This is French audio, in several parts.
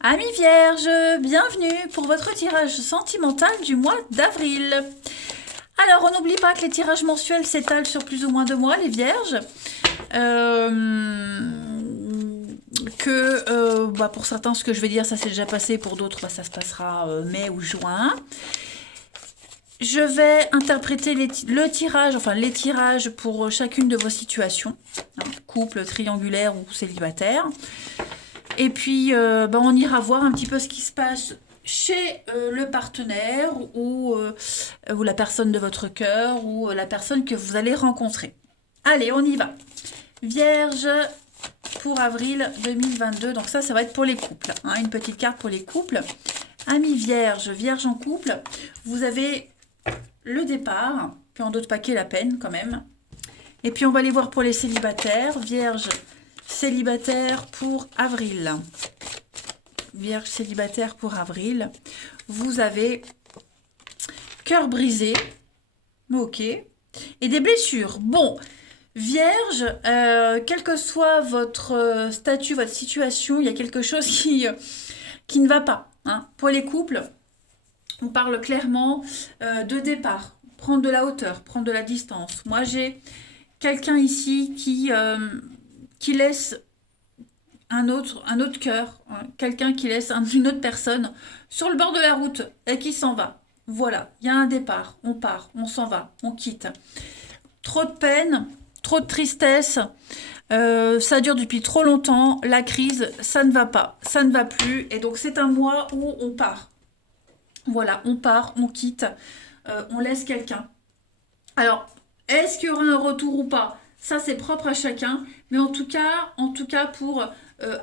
Amis vierges, bienvenue pour votre tirage sentimental du mois d'avril. Alors, on n'oublie pas que les tirages mensuels s'étalent sur plus ou moins 2 mois, les vierges. Pour certains, ce que je vais dire, ça s'est déjà passé. Pour d'autres, ça se passera mai ou juin. Je vais interpréter le tirage, enfin les tirages pour chacune de vos situations. Couple, triangulaire ou célibataire. Et puis, on ira voir un petit peu ce qui se passe chez le partenaire ou la personne de votre cœur ou la personne que vous allez rencontrer. Allez, on y va. Vierge pour avril 2022. Donc ça va être pour les couples. Hein, une petite carte pour les couples. Amis vierge, vierge en couple, vous avez le départ, puis en d'autres paquets la peine quand même. Et puis on va aller voir pour les célibataires. Vierge célibataire pour avril. Vierge célibataire pour avril. Vous avez cœur brisé. Ok. Et des blessures. Bon, vierge, quel que soit votre statut, votre situation, il y a quelque chose qui ne va pas. Hein. Pour les couples, on parle clairement de départ. Prendre de la hauteur, prendre de la distance. Moi, j'ai quelqu'un ici qui laisse un autre cœur, hein, quelqu'un qui laisse une autre personne sur le bord de la route et qui s'en va. Voilà, il y a un départ, on part, on s'en va, on quitte. Trop de peine, trop de tristesse, ça dure depuis trop longtemps, la crise, ça ne va pas, ça ne va plus, et donc c'est un mois où on part. Voilà, on part, on quitte, on laisse quelqu'un. Alors, est-ce qu'il y aura un retour ou pas? Ça, c'est propre à chacun. Mais en tout cas pour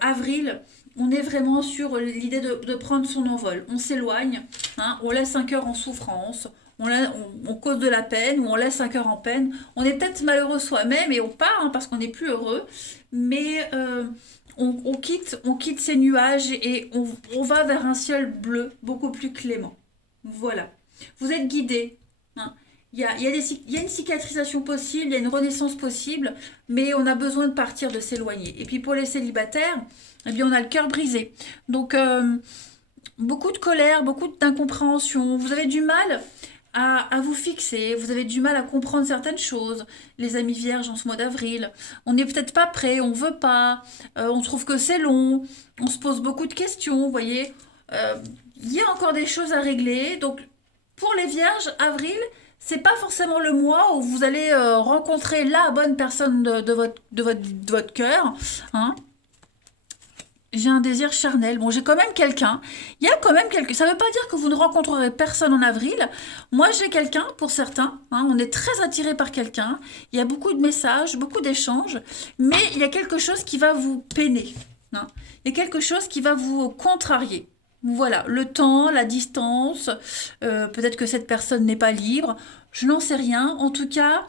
avril, on est vraiment sur l'idée de prendre son envol. On s'éloigne, hein, on laisse un cœur en souffrance, on cause de la peine ou on laisse un cœur en peine. On est peut-être malheureux soi-même et on part hein, parce qu'on n'est plus heureux. Mais on quitte ces nuages et on va vers un ciel bleu beaucoup plus clément. Voilà. Vous êtes guidés. Hein. Il y a une cicatrisation possible, il y a une renaissance possible, mais on a besoin de partir, de s'éloigner. Et puis pour les célibataires, eh bien on a le cœur brisé. Donc beaucoup de colère, beaucoup d'incompréhension. Vous avez du mal à vous fixer, vous avez du mal à comprendre certaines choses. Les amis vierges en ce mois d'avril, on n'est peut-être pas prêt, on veut pas, on trouve que c'est long, on se pose beaucoup de questions, vous voyez. Euh, il y a encore des choses à régler. Donc pour les vierges, avril, c'est pas forcément le mois où vous allez rencontrer la bonne personne de votre cœur. Hein. J'ai un désir charnel. Bon, j'ai quand même quelqu'un. Il y a quand même quelqu'un. Ça ne veut pas dire que vous ne rencontrerez personne en avril. Moi, j'ai quelqu'un pour certains. Hein, on est très attiré par quelqu'un. Il y a beaucoup de messages, beaucoup d'échanges. Mais il y a quelque chose qui va vous peiner. Hein. Il y a quelque chose qui va vous contrarier. Voilà, le temps, la distance, peut-être que cette personne n'est pas libre, je n'en sais rien. En tout cas,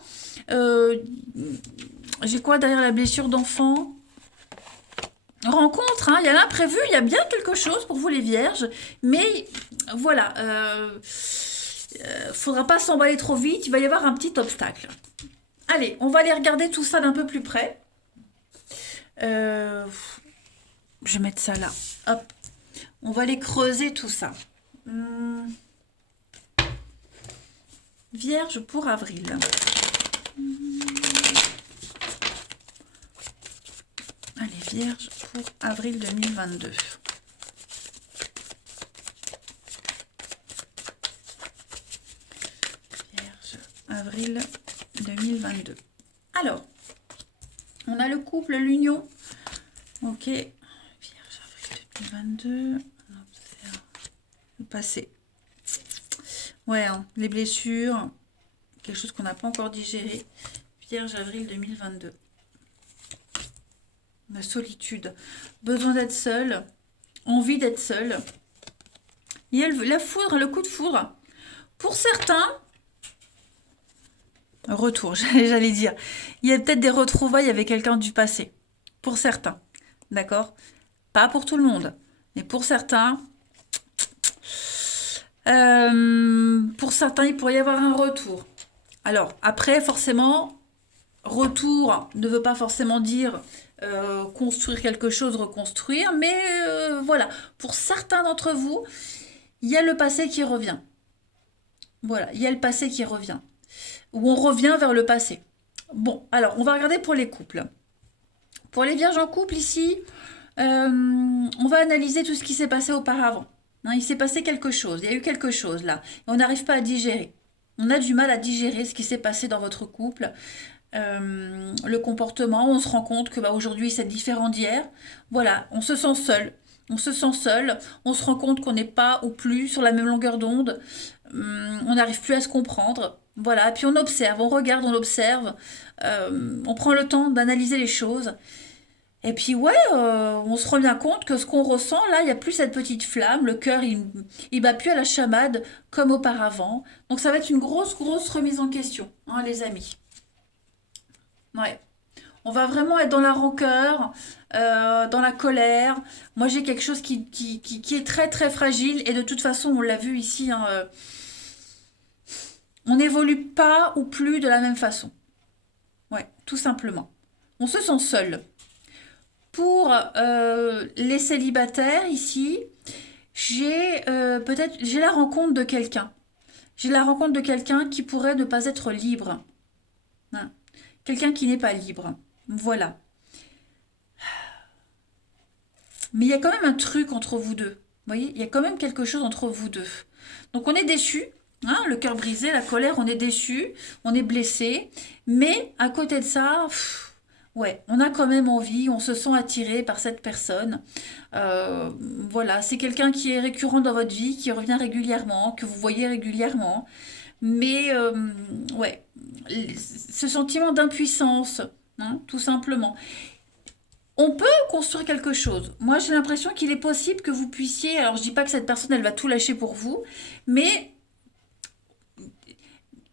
euh, j'ai quoi derrière la blessure d'enfant? Rencontre, hein, il y a l'imprévu, il y a bien quelque chose pour vous les vierges, mais voilà, faudra pas s'emballer trop vite, il va y avoir un petit obstacle. Allez, on va aller regarder tout ça d'un peu plus près. Euh, je vais mettre ça là, hop. On va aller creuser tout ça. Vierge pour avril. Allez, Vierge pour avril 2022. Vierge, avril 2022. Alors, on a le couple, l'union. Ok. Vierge, avril 2022. On observe le passé. Ouais, hein, les blessures, quelque chose qu'on n'a pas encore digéré. Vierge, avril 2022. La solitude, besoin d'être seul, envie d'être seul. Il y a la foudre, le coup de foudre. Pour certains, retour, j'allais dire. Il y a peut-être des retrouvailles avec quelqu'un du passé. Pour certains, d'accord? Pas pour tout le monde, mais pour certains, il pourrait y avoir un retour. Alors, après, forcément, retour ne veut pas forcément dire construire quelque chose, reconstruire. Mais voilà, pour certains d'entre vous, il y a le passé qui revient. Voilà, il y a le passé qui revient. Ou on revient vers le passé. Bon, alors, on va regarder pour les couples. Pour les vierges en couple, ici, on va analyser tout ce qui s'est passé auparavant. Hein, il s'est passé quelque chose, il y a eu quelque chose là. Et on n'arrive pas à digérer. On a du mal à digérer ce qui s'est passé dans votre couple. Le comportement, on se rend compte que bah, aujourd'hui c'est différent d'hier. Voilà, on se sent seul. On se sent seul, on se rend compte qu'on n'est pas ou plus sur la même longueur d'onde. On n'arrive plus à se comprendre. Voilà, et puis on observe, on regarde, on observe. On prend le temps d'analyser les choses. Et puis ouais, on se rend bien compte que ce qu'on ressent, là, il n'y a plus cette petite flamme, le cœur, il bat plus à la chamade comme auparavant. Donc ça va être une grosse, grosse remise en question, hein, les amis. Ouais. On va vraiment être dans la rancœur, dans la colère. Moi, j'ai quelque chose qui est très, très fragile. Et de toute façon, on l'a vu ici, hein, on n'évolue pas ou plus de la même façon. Ouais, tout simplement. On se sent seul. Pour les célibataires ici, j'ai la rencontre de quelqu'un. J'ai la rencontre de quelqu'un qui pourrait ne pas être libre. Hein. Quelqu'un qui n'est pas libre. Voilà. Mais il y a quand même un truc entre vous deux. Vous voyez, il y a quand même quelque chose entre vous deux. Donc on est déçu, hein, le cœur brisé, la colère, on est déçu, on est blessé. Mais à côté de ça, ouais, on a quand même envie, on se sent attiré par cette personne. Euh, voilà, c'est quelqu'un qui est récurrent dans votre vie, qui revient régulièrement, que vous voyez régulièrement. Mais ouais, ce sentiment d'impuissance, hein, tout simplement. On peut construire quelque chose. Moi, j'ai l'impression qu'il est possible que vous puissiez. Alors, je dis pas que cette personne, elle va tout lâcher pour vous, mais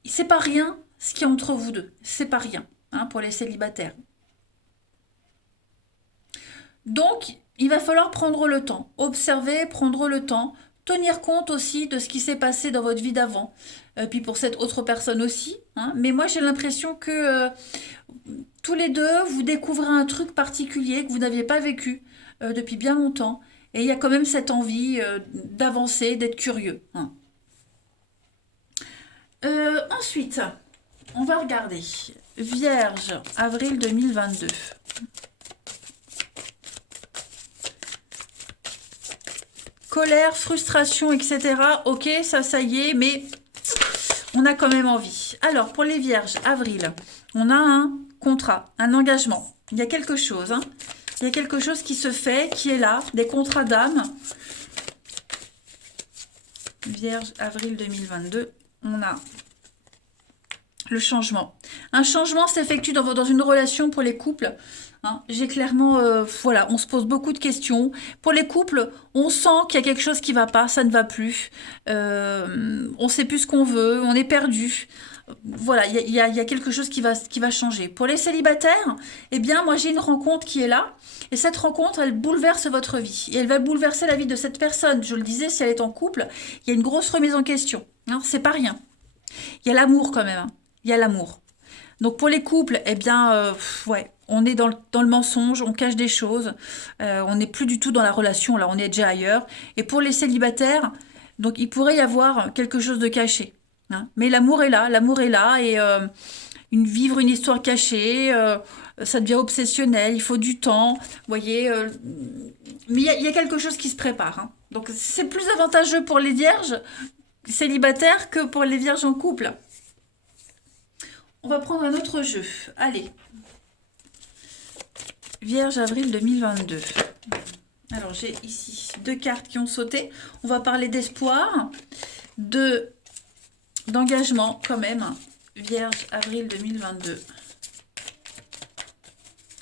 c'est pas rien ce qui est entre vous deux. C'est pas rien, hein, pour les célibataires. Donc, il va falloir prendre le temps, observer, prendre le temps, tenir compte aussi de ce qui s'est passé dans votre vie d'avant, puis pour cette autre personne aussi. Hein. Mais moi, j'ai l'impression que tous les deux, vous découvrez un truc particulier que vous n'aviez pas vécu depuis bien longtemps. Et il y a quand même cette envie d'avancer, d'être curieux. Hein. Ensuite, on va regarder. Vierge, avril 2022. Colère, frustration, etc. Ok, ça y est, mais on a quand même envie. Alors, pour les vierges, avril, on a un contrat, un engagement. Il y a quelque chose, hein. Il y a quelque chose qui se fait, qui est là, des contrats d'âme. Vierge, avril 2022, on a le changement. Un changement s'effectue dans une relation pour les couples. Hein, j'ai clairement, voilà, on se pose beaucoup de questions. Pour les couples, on sent qu'il y a quelque chose qui va pas, ça ne va plus. On sait plus ce qu'on veut, on est perdu. Voilà, il y a quelque chose qui va changer. Pour les célibataires, eh bien, moi j'ai une rencontre qui est là. Et cette rencontre, elle bouleverse votre vie. Et elle va bouleverser la vie de cette personne. Je le disais, si elle est en couple, il y a une grosse remise en question. Hein, c'est pas rien. Il y a l'amour quand même. Hein. Il y a l'amour. Donc pour les couples, eh bien, ouais, on est dans le mensonge, on cache des choses, on n'est plus du tout dans la relation, là, on est déjà ailleurs. Et pour les célibataires, donc il pourrait y avoir quelque chose de caché. Hein. Mais l'amour est là, et vivre une histoire cachée, ça devient obsessionnel, il faut du temps, vous voyez. Mais il y a quelque chose qui se prépare. Hein. Donc c'est plus avantageux pour les vierges célibataires que pour les vierges en couple. On va prendre un autre jeu. Allez. Vierge avril 2022. Alors j'ai ici 2 cartes qui ont sauté. On va parler d'espoir, d'engagement quand même. Vierge avril 2022.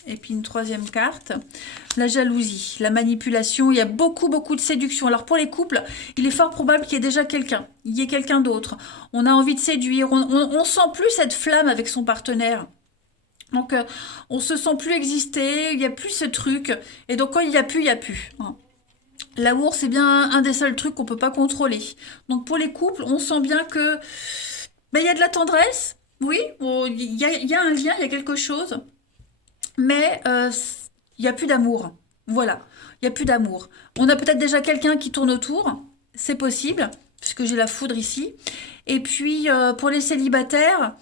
Et puis une 3e carte, la jalousie, la manipulation. Il y a beaucoup, beaucoup de séduction. Alors pour les couples, il est fort probable qu'il y ait déjà quelqu'un. Il y ait quelqu'un d'autre. On a envie de séduire. On sent plus cette flamme avec son partenaire. Donc on se sent plus exister. Il n'y a plus ce truc. Et donc quand il n'y a plus, il n'y a plus. Hein. L'amour, c'est bien un des seuls trucs qu'on ne peut pas contrôler. Donc pour les couples, on sent bien que il y a de la tendresse. Oui, il y a un lien, il y a quelque chose. Mais il n'y a plus d'amour. Voilà, il n'y a plus d'amour. On a peut-être déjà quelqu'un qui tourne autour, c'est possible, puisque j'ai la foudre ici. Et puis, pour les célibataires,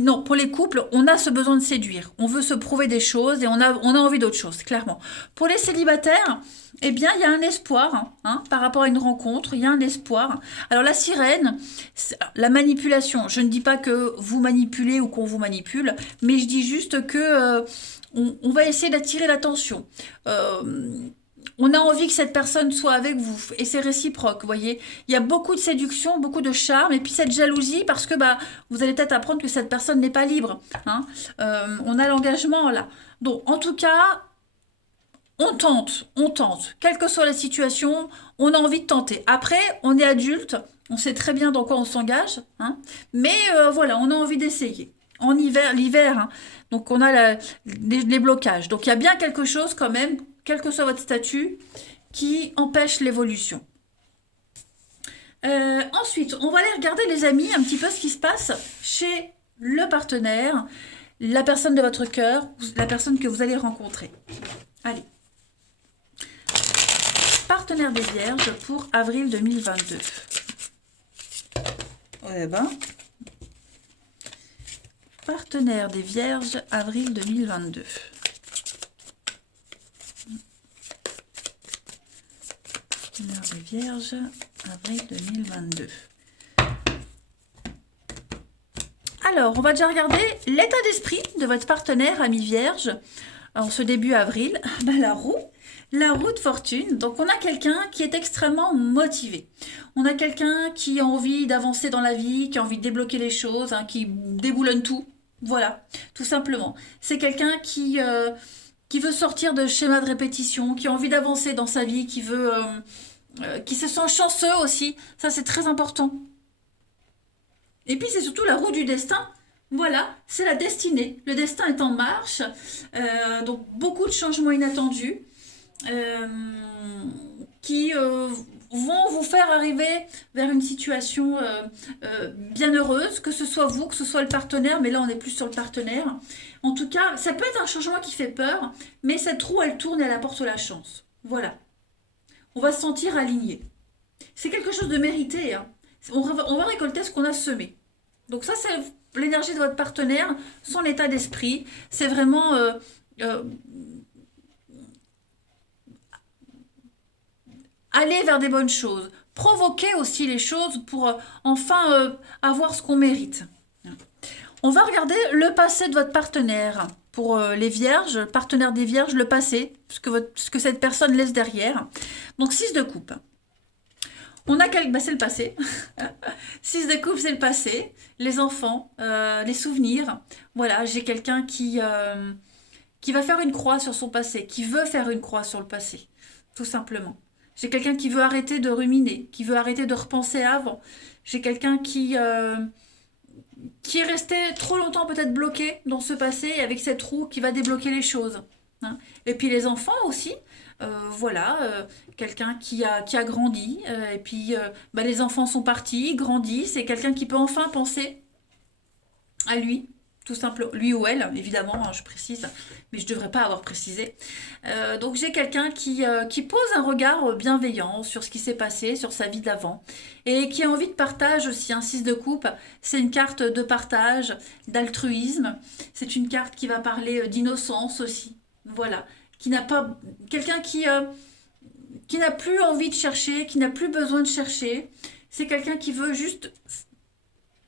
non, pour les couples, on a ce besoin de séduire. On veut se prouver des choses et on a envie d'autre chose, clairement. Pour les célibataires, eh bien, il y a un espoir, hein, par rapport à une rencontre, il y a un espoir. Alors, la sirène, la manipulation, je ne dis pas que vous manipulez ou qu'on vous manipule, mais je dis juste que on va essayer d'attirer l'attention. On a envie que cette personne soit avec vous et c'est réciproque, vous voyez. Il y a beaucoup de séduction, beaucoup de charme et puis cette jalousie parce que bah vous allez peut-être apprendre que cette personne n'est pas libre. Hein. On a l'engagement là. Donc en tout cas, on tente, quelle que soit la situation, on a envie de tenter. Après, on est adulte, on sait très bien dans quoi on s'engage, hein, mais voilà, on a envie d'essayer. En hiver, l'hiver, hein, donc on a les blocages. Donc il y a bien quelque chose quand même, quel que soit votre statut, qui empêche l'évolution. Ensuite, on va aller regarder les amis, un petit peu ce qui se passe chez le partenaire, la personne de votre cœur, la personne que vous allez rencontrer. Allez. Partenaire des Vierges pour avril 2022. Eh ben, partenaire des Vierges, avril 2022. Partenaire des Vierges, avril 2022. Alors, on va déjà regarder l'état d'esprit de votre partenaire, ami Vierge. En ce début avril, ben, la roue de fortune. Donc, on a quelqu'un qui est extrêmement motivé. On a quelqu'un qui a envie d'avancer dans la vie, qui a envie de débloquer les choses, hein, qui déboulonne tout. Voilà, tout simplement. C'est quelqu'un qui veut sortir de schéma de répétition, qui a envie d'avancer dans sa vie, qui se sent chanceux aussi. Ça, c'est très important. Et puis, c'est surtout la roue du destin. Voilà, c'est la destinée. Le destin est en marche. Donc, beaucoup de changements inattendus qui vont vous faire arriver vers une situation bien heureuse, que ce soit vous, que ce soit le partenaire, mais là on est plus sur le partenaire. En tout cas, ça peut être un changement qui fait peur, mais cette roue elle tourne et elle apporte la chance. Voilà. On va se sentir aligné. C'est quelque chose de mérité. Hein. On va récolter ce qu'on a semé. Donc ça c'est l'énergie de votre partenaire, son état d'esprit. C'est vraiment... aller vers des bonnes choses, provoquer aussi les choses pour enfin avoir ce qu'on mérite. On va regarder le passé de votre partenaire. Pour les vierges, partenaire des vierges, le passé, ce que cette personne laisse derrière. Donc 6 de coupe. On a bah, c'est le passé. 6 de coupe, c'est le passé. Les enfants, les souvenirs. Voilà, j'ai quelqu'un qui va faire une croix sur son passé, qui veut faire une croix sur le passé, tout simplement. J'ai quelqu'un qui veut arrêter de ruminer, qui veut arrêter de repenser avant. J'ai quelqu'un qui est resté trop longtemps peut-être bloqué dans ce passé et avec cette roue qui va débloquer les choses. Hein. Et puis les enfants aussi, voilà, quelqu'un qui a grandi, et puis bah, les enfants sont partis, grandissent, c'est quelqu'un qui peut enfin penser à lui. Tout simplement, lui ou elle, évidemment, hein, je précise, mais je ne devrais pas avoir précisé. Donc j'ai quelqu'un qui pose un regard bienveillant sur ce qui s'est passé, sur sa vie d'avant, et qui a envie de partage aussi. Un 6 de coupe, c'est une carte de partage, d'altruisme. C'est une carte qui va parler d'innocence aussi. Voilà, qui n'a pas quelqu'un qui n'a plus envie de chercher, qui n'a plus besoin de chercher. C'est quelqu'un qui veut juste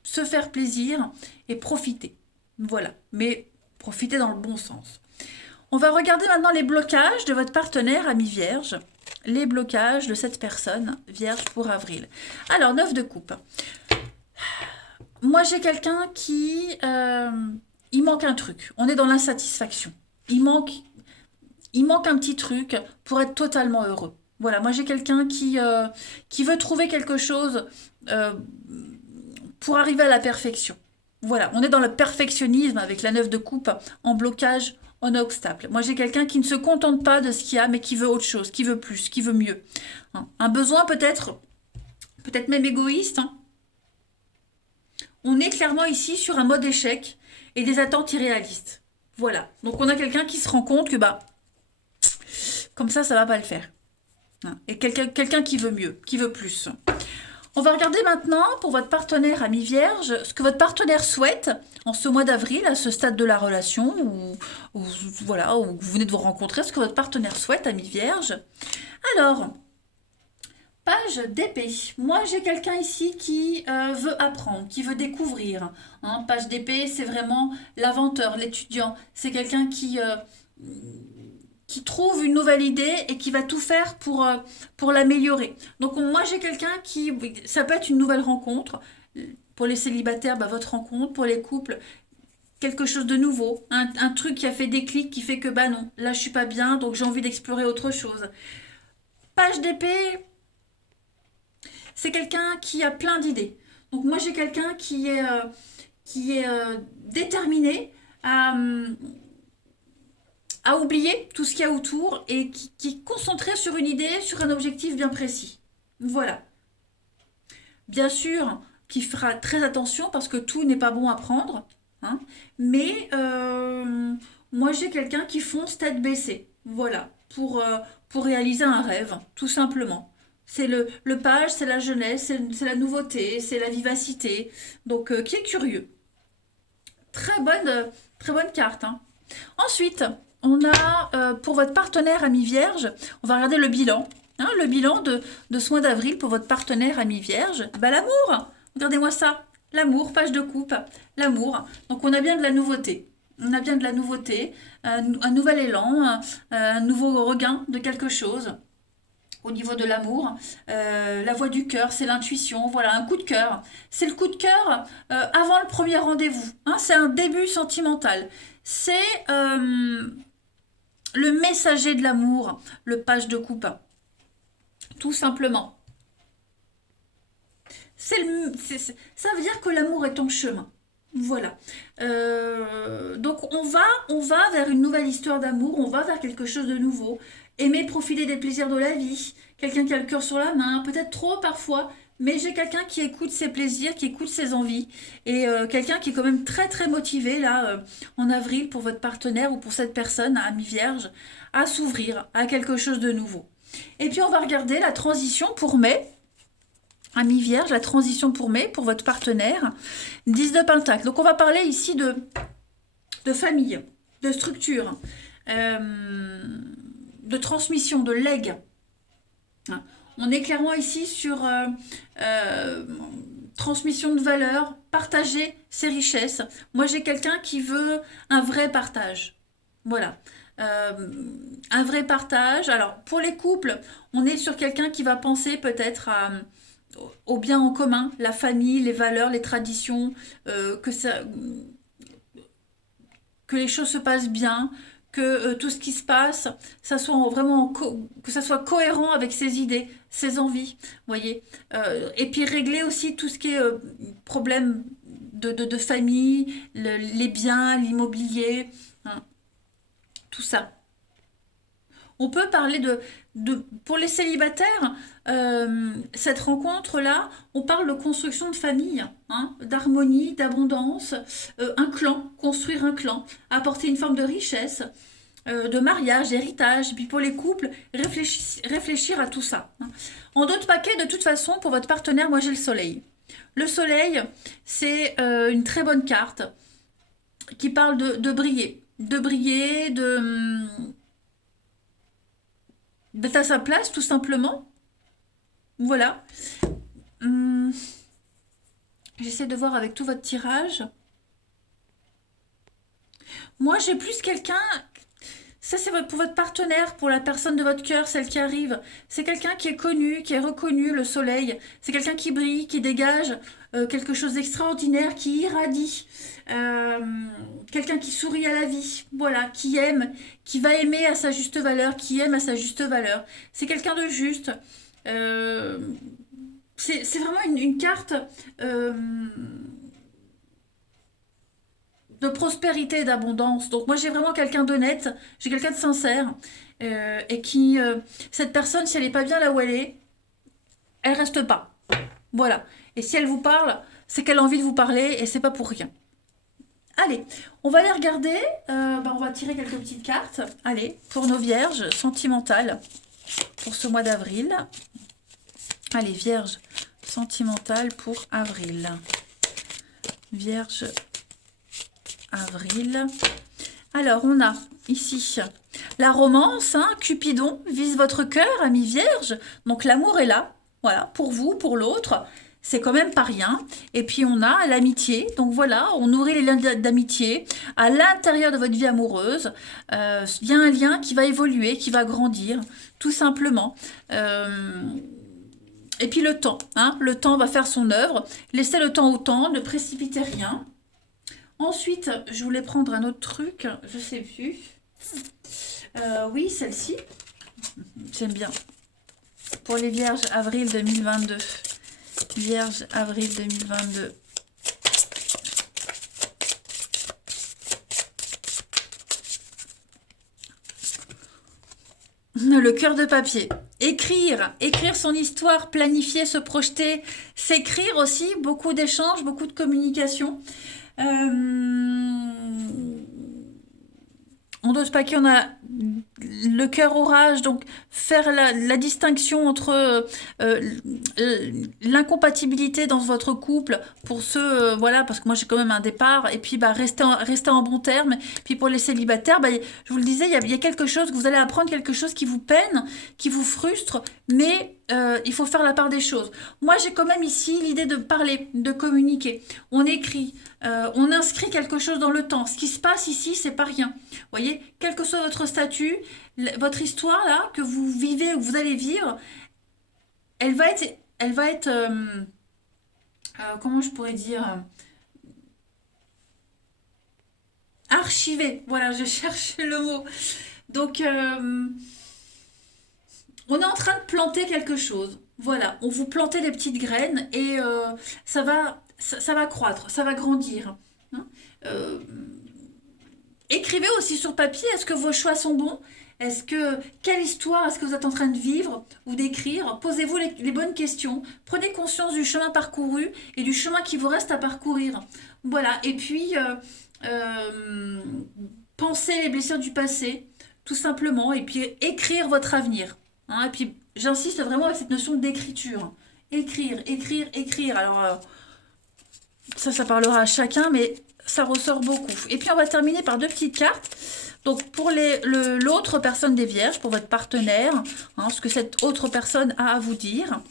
se faire plaisir et profiter. Voilà, mais profitez dans le bon sens. On va regarder maintenant les blocages de votre partenaire, ami Vierge. Les blocages de cette personne, Vierge pour avril. Alors, 9 de coupe. Moi, j'ai quelqu'un qui... il manque un truc. On est dans l'insatisfaction. Il manque un petit truc pour être totalement heureux. Voilà, moi, j'ai quelqu'un qui veut trouver quelque chose pour arriver à la perfection. Voilà, on est dans le perfectionnisme avec la 9 de coupe en blocage, en obstacle. Moi, j'ai quelqu'un qui ne se contente pas de ce qu'il y a, mais qui veut autre chose, qui veut plus, qui veut mieux. Hein. Un besoin peut-être même égoïste. Hein. On est clairement ici sur un mode échec et des attentes irréalistes. Voilà, donc on a quelqu'un qui se rend compte que bah, comme ça va pas le faire. Hein. Et quelqu'un qui veut mieux, qui veut plus. On va regarder maintenant pour votre partenaire ami vierge, ce que votre partenaire souhaite en ce mois d'avril, à ce stade de la relation, voilà, où vous venez de vous rencontrer, ce que votre partenaire souhaite, ami vierge. Alors, page d'épée. Moi, j'ai quelqu'un ici qui veut apprendre, qui veut découvrir. Hein. Page d'épée, c'est vraiment l'inventeur, l'étudiant. C'est quelqu'un qui trouve une nouvelle idée et qui va tout faire pour l'améliorer. Donc moi j'ai quelqu'un qui, ça peut être une nouvelle rencontre, pour les célibataires, bah, votre rencontre, pour les couples, quelque chose de nouveau, un truc qui a fait déclic, qui fait que bah non, là je suis pas bien, donc j'ai envie d'explorer autre chose. Page d'épée, c'est quelqu'un qui a plein d'idées. Donc moi j'ai quelqu'un qui est déterminé à oublier tout ce qu'il y a autour et qui est concentré sur une idée, sur un objectif bien précis. Voilà. Bien sûr, qui fera très attention parce que tout n'est pas bon à prendre. Hein, mais moi, j'ai quelqu'un qui fonce tête baissée. Voilà. Pour réaliser un rêve, tout simplement. C'est le page, c'est la jeunesse, c'est la nouveauté, c'est la vivacité. Donc, qui est curieux. Très bonne carte. Hein. Ensuite, on a, pour votre partenaire ami vierge, on va regarder le bilan. Hein, le bilan de ce mois d'avril pour votre partenaire ami vierge. Bah, l'amour, regardez-moi ça. L'amour, page de coupe, l'amour. Donc on a bien de la nouveauté. On a bien de la nouveauté, un nouvel élan, un nouveau regain de quelque chose. Au niveau de l'amour, la voix du cœur, c'est l'intuition, voilà, un coup de cœur. C'est le coup de cœur avant le premier rendez-vous. Hein, c'est un début sentimental. C'est le messager de l'amour, le page de coupe. Tout simplement. Ça veut dire que l'amour est en chemin. Voilà. Donc on va vers une nouvelle histoire d'amour, on va vers quelque chose de nouveau. Aimer profiter des plaisirs de la vie. Quelqu'un qui a le cœur sur la main, peut-être trop parfois, mais j'ai quelqu'un qui écoute ses plaisirs, qui écoute ses envies. Et quelqu'un qui est quand même très très motivé là en avril pour votre partenaire ou pour cette personne, ami vierge, à s'ouvrir à quelque chose de nouveau. Et puis on va regarder la transition pour mai. Ami vierge, la transition pour mai, pour votre partenaire. 10 de Pentacle. Donc on va parler ici de famille, de structure, de transmission, de legs. On est clairement ici sur transmission de valeurs, partager ses richesses. Moi j'ai quelqu'un qui veut un vrai partage. Voilà. Un vrai partage. Alors pour les couples, on est sur quelqu'un qui va penser peut-être au bien en commun, la famille, les valeurs, les traditions, que les choses se passent bien, que tout ce qui se passe, ça soit vraiment que ça soit cohérent avec ses idées, ses envies, voyez. Et puis régler aussi tout ce qui est problème de famille, les biens, l'immobilier, hein, tout ça. On peut parler pour les célibataires, cette rencontre-là, on parle de construction de famille, hein, d'harmonie, d'abondance, un clan, construire un clan, apporter une forme de richesse, de mariage, d'héritage. Et puis pour les couples, réfléchir à tout ça. Hein. En d'autres paquets, de toute façon, pour votre partenaire, moi j'ai le soleil. Le soleil, c'est une très bonne carte qui parle de briller. De briller, d'être à sa place, tout simplement. Voilà. J'essaie de voir avec tout votre tirage. Moi, j'ai plus quelqu'un... Ça, c'est pour votre partenaire, pour la personne de votre cœur, celle qui arrive. C'est quelqu'un qui est connu, qui est reconnu, le soleil. C'est quelqu'un qui brille, qui dégage quelque chose d'extraordinaire, qui irradie. Quelqu'un qui sourit à la vie, voilà, qui aime, qui va aimer à sa juste valeur, qui aime à sa juste valeur. C'est quelqu'un de juste. C'est vraiment une carte de prospérité et d'abondance. Donc moi j'ai vraiment quelqu'un d'honnête, j'ai quelqu'un de sincère et qui, cette personne, si elle n'est pas bien là où elle reste pas. Voilà. Et si elle vous parle, c'est qu'elle a envie de vous parler et c'est pas pour rien. Allez, on va les regarder. On va tirer quelques petites cartes. Allez, pour nos vierges sentimentales pour ce mois d'avril. Allez, vierge sentimentale pour avril. Vierge, avril. Alors, on a ici la romance, hein, Cupidon vise votre cœur, ami vierge. Donc, l'amour est là, voilà, pour vous, pour l'autre. C'est quand même pas rien. Et puis, on a l'amitié. Donc, voilà, on nourrit les liens d'amitié à l'intérieur de votre vie amoureuse. Il y a un lien qui va évoluer, qui va grandir, tout simplement. Et puis, le temps, hein, le temps va faire son œuvre. Laissez le temps au temps, ne précipitez rien. Ensuite, je voulais prendre un autre truc, je sais plus. Oui, celle-ci. J'aime bien. Pour les vierges, avril 2022. Vierge, avril 2022. Le cœur de papier. Écrire son histoire, planifier, se projeter, s'écrire aussi, beaucoup d'échanges, beaucoup de communication. En d'autres paquets, on a le cœur orage, donc faire la distinction entre l'incompatibilité dans votre couple pour ceux, voilà, parce que moi j'ai quand même un départ, et puis rester en bon terme. Puis pour les célibataires, je vous le disais, il y a quelque chose, que vous allez apprendre quelque chose qui vous peine, qui vous frustre, mais il faut faire la part des choses. Moi j'ai quand même ici l'idée de parler, de communiquer. On écrit, on inscrit quelque chose dans le temps. Ce qui se passe ici, c'est pas rien. Vous voyez, quel que soit votre statut, votre histoire là que vous vivez ou que vous allez vivre, elle va être comment je pourrais dire, archivée. Voilà, je cherchais le mot. Donc on est en train de planter quelque chose. Voilà, on vous plantait des petites graines et ça va croître, ça va grandir. Hein. Écrivez aussi sur papier, est-ce que vos choix sont bons? Quelle histoire est-ce que vous êtes en train de vivre ou d'écrire? Posez-vous les bonnes questions. Prenez conscience du chemin parcouru et du chemin qui vous reste à parcourir. Voilà, et puis pensez les blessures du passé, tout simplement, et puis écrire votre avenir. Hein, et puis j'insiste vraiment avec cette notion d'écriture. Écrire, écrire, écrire. Alors ça parlera à chacun, mais ça ressort beaucoup. Et puis on va terminer par deux petites cartes. Donc pour l'autre personne des vierges, pour votre partenaire, hein, ce que cette autre personne a à vous dire.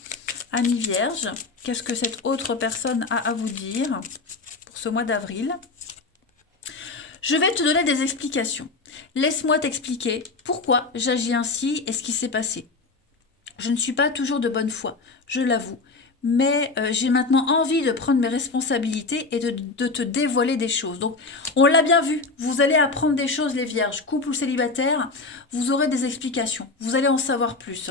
Ami vierge, qu'est-ce que cette autre personne a à vous dire pour ce mois d'avril? Je vais te donner des explications. Laisse-moi t'expliquer pourquoi j'agis ainsi et ce qui s'est passé. Je ne suis pas toujours de bonne foi, je l'avoue. Mais j'ai maintenant envie de prendre mes responsabilités et de te dévoiler des choses. Donc, on l'a bien vu, vous allez apprendre des choses, les vierges, couple ou célibataire, vous aurez des explications, vous allez en savoir plus.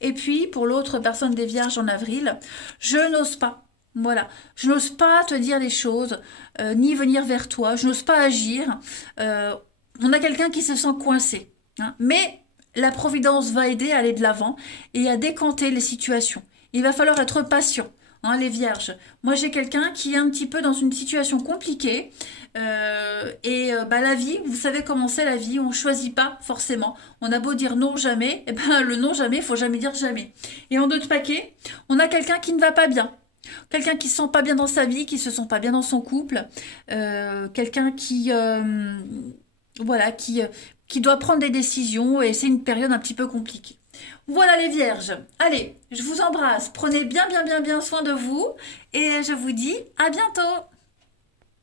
Et puis, pour l'autre personne des vierges en avril, je n'ose pas. Voilà, je n'ose pas te dire les choses, ni venir vers toi, je n'ose pas agir. On a quelqu'un qui se sent coincé, hein, mais la providence va aider à aller de l'avant et à décanter les situations. Il va falloir être patient, hein, les vierges. Moi, j'ai quelqu'un qui est un petit peu dans une situation compliquée. La vie, vous savez comment c'est la vie, on ne choisit pas forcément. On a beau dire non jamais, et le non jamais, il faut jamais dire jamais. Et en d'autres paquets, on a quelqu'un qui ne va pas bien. Quelqu'un qui ne se sent pas bien dans sa vie, qui ne se sent pas bien dans son couple. Quelqu'un qui doit prendre des décisions et c'est une période un petit peu compliquée. Voilà les vierges, allez, je vous embrasse, prenez bien soin de vous et je vous dis à bientôt.